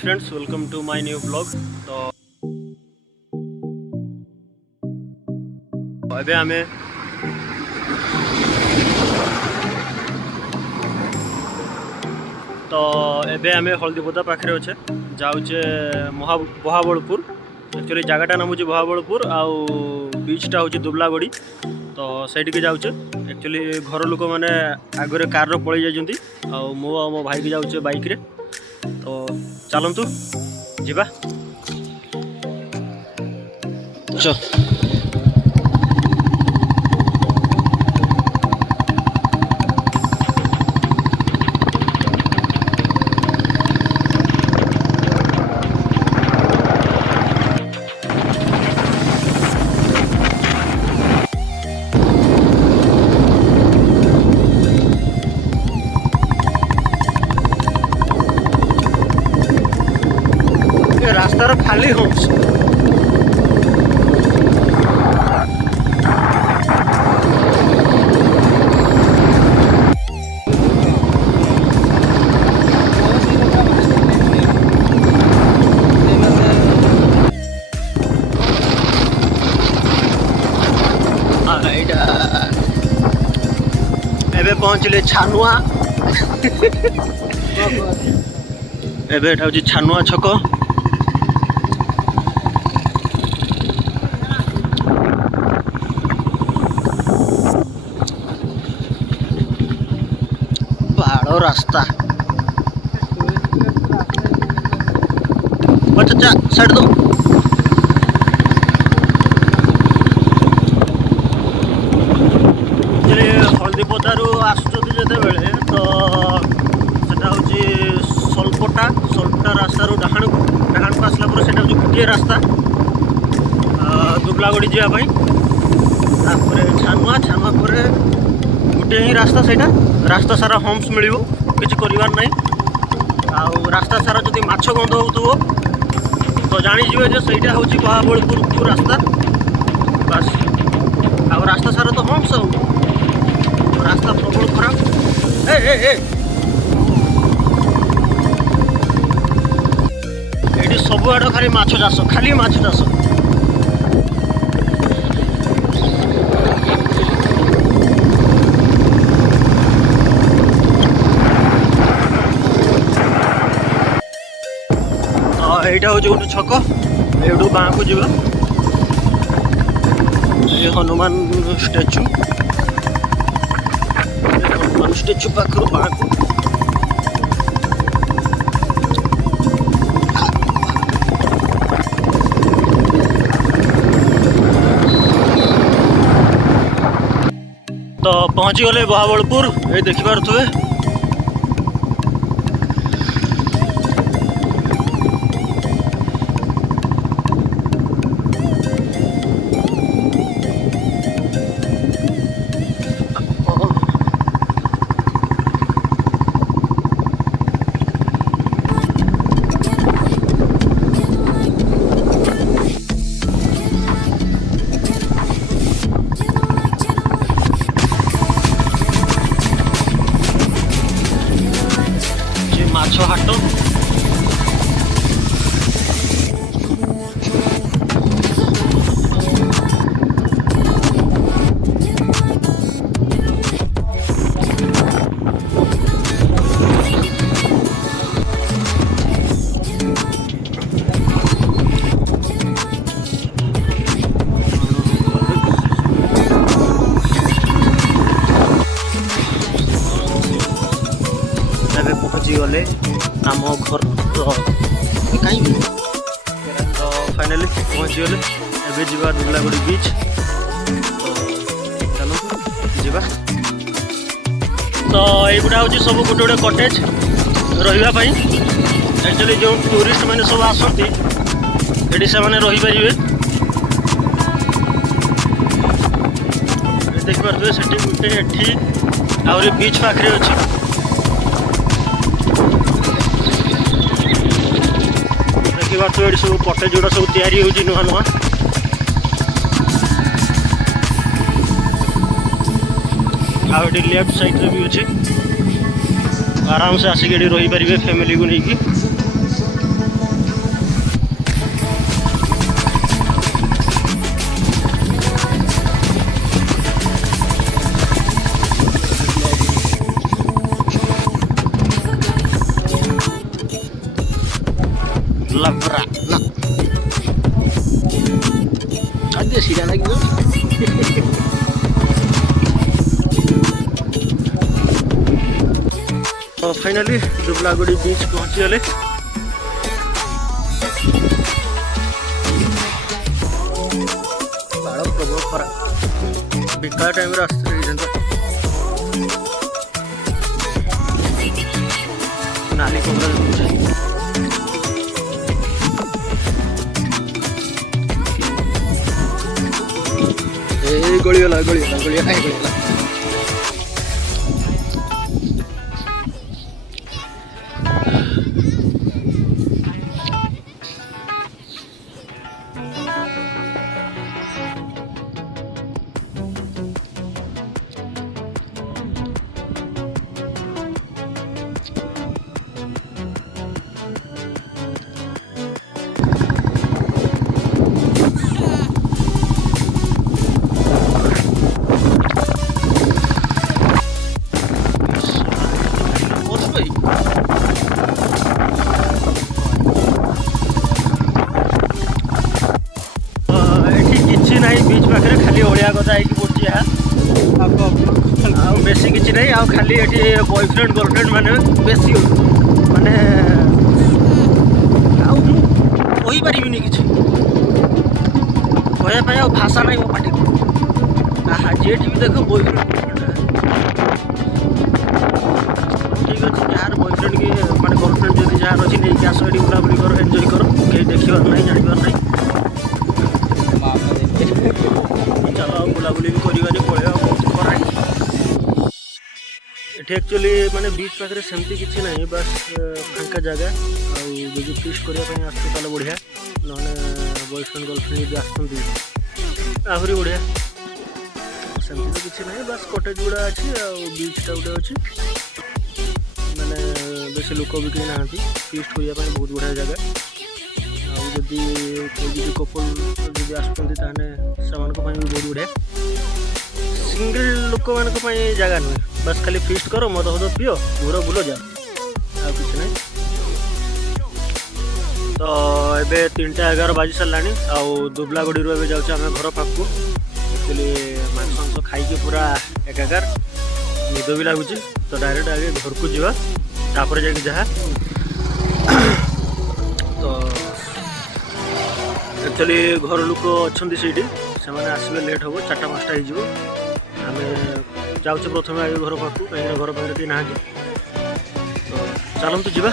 Friends welcome to my new blog. तो अबे आमे हल्दीपोदा पाखे अच्छे जाऊे बहाबलपुर। एक्चुअली जगटा नाम हूँ बहाबलपुर आउ बीचटा हूँ दुबलागड़ी। तो सही जाऊे एक्चुअली घर लोक मैंने आगे कार पलि जाइए मो भाई की जाऊे बाइक रे। तो चलतु जीवा चल। रास्तार खाली होम्स एबे पहुँचले छानुआ। एबे छानुआ छक। रास्ता अच्छा साइड दो। हल्दीपोदारू आसुँच जिते तो सेटा हूँ सल्पटा रास्तार डाण को आसला पर गोटे रास्ता दुबलागड़ी जावाई। छानुआ छानुआ पर गोटे ही रास्ता से रास्ता सारा होम्स मिल किसी करार ना। रास्ता सारा जदि माछ गंध हो तो जानीजे जो सहीटा हूँ बहाबलपुर रास्ता बस। आ रास्ता सारा तो होम्स रास्ता प्रबल खराब। ये सब आड़ खाली माछ चाष खाली माछ चाष। यहाँ हूँ गोटे छक एठू गाँ को जीवा ये हनुमान स्टेचू पाखर गाँ को। तो पहुँची गले बहाबलपुर ये देखिपे। हाट पहुँची गले आम घर तो कहीं तो फाइनाली पहुँची गले एबे जीवा दुबलागड़ी बीच। तो चलो जीवा। तो युवा हूँ सब गोटे गोटे कटेज रही। एक्चुअली जो टूरिस्ट मैंने सब आसती ये से मैंने रहीपर देखिपे से गोटे आहरी बीच पाखे अच्छी। देखा ये सब कटेज गुड़ा सब तैयारी होची नुआ नुआ। आउे लेफ्ट साइड रे भी अच्छे आराम से आसिक रही पारे फैमिली को लेकिन। लवरा ना आज सीधा लगे तो फाइनली दुबलागुड़ी बीच पहुँची गले बाड़ प्रबल खरा बिका टाइम आसते नाली कमरा गलीगला गलीगला गलीगला गलीगला बीच पाखे खाली ओलिया कथा पड़ी बेसी किसी ना खाली ये बॉयफ्रेंड गर्लफ्रेंड मैंने बेसी माने कही पारि कि कहवाई भाषा ना मो पार्टी जे भी देख बॉयफ्रेंड ठीक अच्छे जार बॉयफ्रेंड की माने गर्लफ्रेंड जब जार अच्छी नहीं आस बुलाबुली कर एंजॉय कर कहीं देखिबार ना जानिबार ना चलो बुलाबुली भी करें पड़ेगा बहुत खरा ये एक्चुअली माने बीच पाखे सेमती किसी ना बस फांका जगह आदि फिस्ट करने आसते बढ़िया ना बॉयफ्रेंड गर्लफ्रेंड आसती आहरी बढ़िया सेमती तो किसी ना बस कटेज गुड़ा अच्छी बीचटा गोटे अच्छी मैंने बेस लोक भी कहीं ना फिस्ट करने बहुत बढ़िया जगह आदि कपल जब आसुँच भी बहुत बढ़िया सिंगल लोक मान जगह नुहे बस खाली फिस्ट करो मद हद पिओ घूर बुल जाओ आ कि ना तो ये 3:11 बाजी सारा दुबलागुड़ी रू जाऊँ आम घर पाखु एक्चुअली मांस मांस खाई पूरा एकाकार निद भी लगुच तो डायरेक्ट आगे घर को जावा तापर जाकि जहाँ तो एक्चुअली घर लोक अच्छा से आसबे लेट हम 4टा 5टा हो आम जाऊँ प्रथम आगे घर पाखु कहीं घर पाखे कहीं ना तो चलतु जा।